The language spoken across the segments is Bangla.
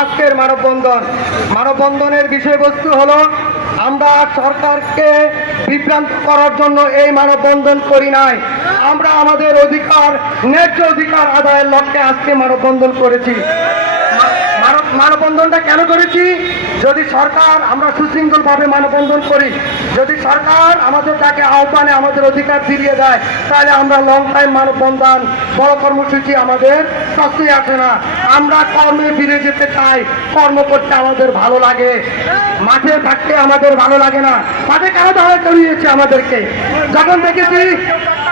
আজকের মানববন্ধনের বিষয়বস্তু হলো আমরা সরকারকে বিভ্রান্ত করার জন্য এই মানববন্ধন করি নাই। আমরা আমাদের অধিকার, ন্যায্য অধিকার আদায়ের লক্ষ্যে আজকে মানববন্ধন করেছি। মানববন্ধনটা কেন করেছি? যদি সরকার, আমরা সুশৃঙ্খলভাবে মানববন্ধন করি, যদি সরকার আমাদের তাকে আহ্বানে আমাদের অধিকার ফিরিয়ে দেয়, তাহলে আমরা লং টাইম মানববন্ধন, বড় কর্মসূচি আমাদের প্রশ্নই আসে না। আমরা কর্মে ফিরে যেতে চাই, কর্ম করতে আমাদের ভালো লাগে, মাঠে থাকতে আমাদের ভালো লাগে না। মাঠে কারা দাঁড়া করিয়েছে আমাদেরকে? যখন দেখেছি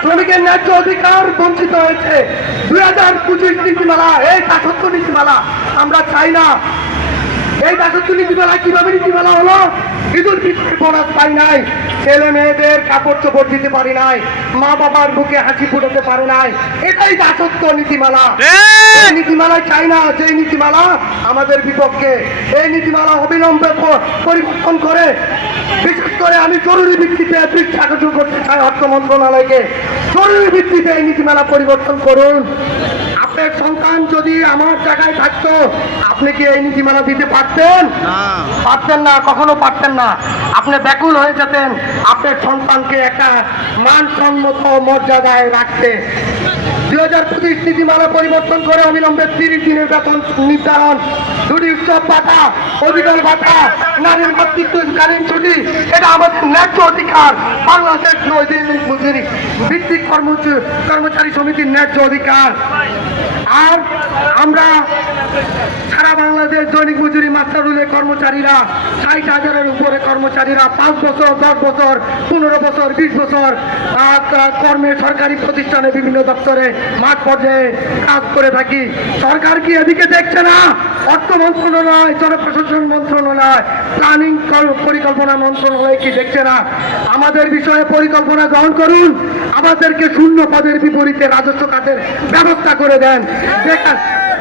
শ্রমিকের ন্যায্য অধিকার বঞ্চিত হয়েছে, 2025 নীতিমালা, এই ৭৭ নীতিমালা আমরা চাই না। এই ৭৭ নীতিমালা কিভাবে নীতিমালা হলো? ঈদুল ফিতরের বোনাস পাই নাই, ছেলে মেয়েদের কাপড় চোপড় দিতে পারি নাই, মা বাবার বুকে হাসি ফুটাতে পারে নাই। এটাই ৭৭ নীতিমালা। এই নীতিমালা চাই না, যে নীতিমালা আমাদের বিপক্ষে। এই নীতিমালা অবিলম্বে পরিবর্তন করে, বিশেষ করে আমি জরুরি ভিত্তিতে আকর্ষণ করতে চাই অর্থ মন্ত্রণালয়কে, জরুরি ভিত্তিতে এই নীতিমালা পরিবর্তন করুন। আপনার সন্তান যদি আমার জায়গায় থাকতো, আপনি কি এই নীতিমালা দিতে পারতেন? পারতেন না, কখনো পারতেন না। আপনি ব্যাকুল হয়ে যেতেন আপনার সন্তানকে একটা মানসম্মত মর্যাদায় রাখতে। 2025 নীতিমালা পরিবর্তন করে অবিলম্বে 30 দিনের বেতন নির্ধারণ, ছুটি, উৎসব ভাতা, অধিকার ভাতা, নারীর মাতৃত্বকালীন ছুটি, এটা আমাদের ন্যায্য অধিকার। বাংলাদেশ দৈনিক মজুরি ভিত্তিক কর্মচারী সমিতির ন্যায্য অধিকার। আর আমরা সারা বাংলাদেশ দৈনিক মজুরি মাস্টারুলের কর্মচারীরা, 60,000-এর উপরে কর্মচারীরা 5 বছর, 10 বছর, 15 বছর, 20 বছর কর্মে সরকারি প্রতিষ্ঠানে বিভিন্ন দপ্তরে মাঠ পর্যায়ে কাজ করে থাকি। সরকার কি এদিকে দেখছে না? অর্থ মন্ত্রণালয়, জনপ্রশাসন মন্ত্রণালয়, প্ল্যানিং পরিকল্পনা মন্ত্রণালয় কি দেখছে না? আমাদের বিষয়ে পরিকল্পনা গ্রহণ করুন, আমাদেরকে শূন্য পদের বিপরীতে রাজস্ব খাতের ব্যবস্থা করে দেন।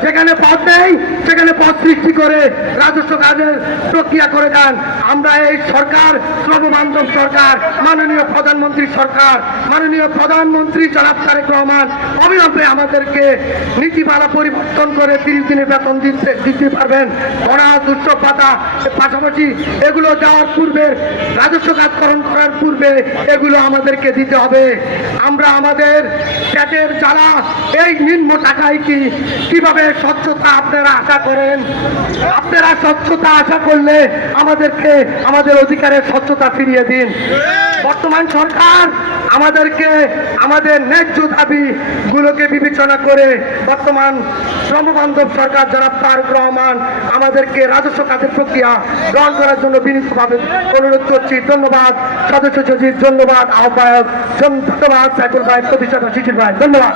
যেখানে পদ নেই সেখানে পদ সৃষ্টি করে রাজস্ব কাজের প্রক্রিয়া করে দেন। আমরা এই সরকার, শ্রমবান্ধব সরকার, মাননীয় প্রধানমন্ত্রী সরকার, মাননীয় প্রধানমন্ত্রী জনাব তারেক রহমান অবিলম্বে আমাদেরকে নীতিমালা পরিবর্তন করে 30 দিনের বেতন দিতে পারবেন। বোনাস, উৎসব ভাতা, পাশাপাশি এগুলো দেওয়ার পূর্বে, রাজস্ব কাজকরণ করার পূর্বে এগুলো আমাদেরকে দিতে হবে। আমরা আমাদের পেটের জ্বালা, এই নিম্ন টাকায় কিভাবে স্বচ্ছতা আপনারা আশা করেন? আপনারা স্বচ্ছতা আশা করলে আমাদেরকে আমাদের অধিকারের স্বচ্ছতা ফিরিয়ে দিন। বর্তমান সরকার আমাদেরকে আমাদের ন্যায্য দাবিগুলোকে বিবেচনা করে, বর্তমান শ্রমবান্ধব সরকার জনাব তারেক রহমান আমাদেরকে রাজস্ব খাতের প্রক্রিয়া গ্রহণ করার জন্য বিনীতভাবে অনুরোধ করছি। ধন্যবাদ সদস্য সচিব, ধন্যবাদ আহ্বায়ক, ধন্যবাদ সাইফুল ভাই, প্রতিষ্ঠাতা শিশির ভাই, ধন্যবাদ।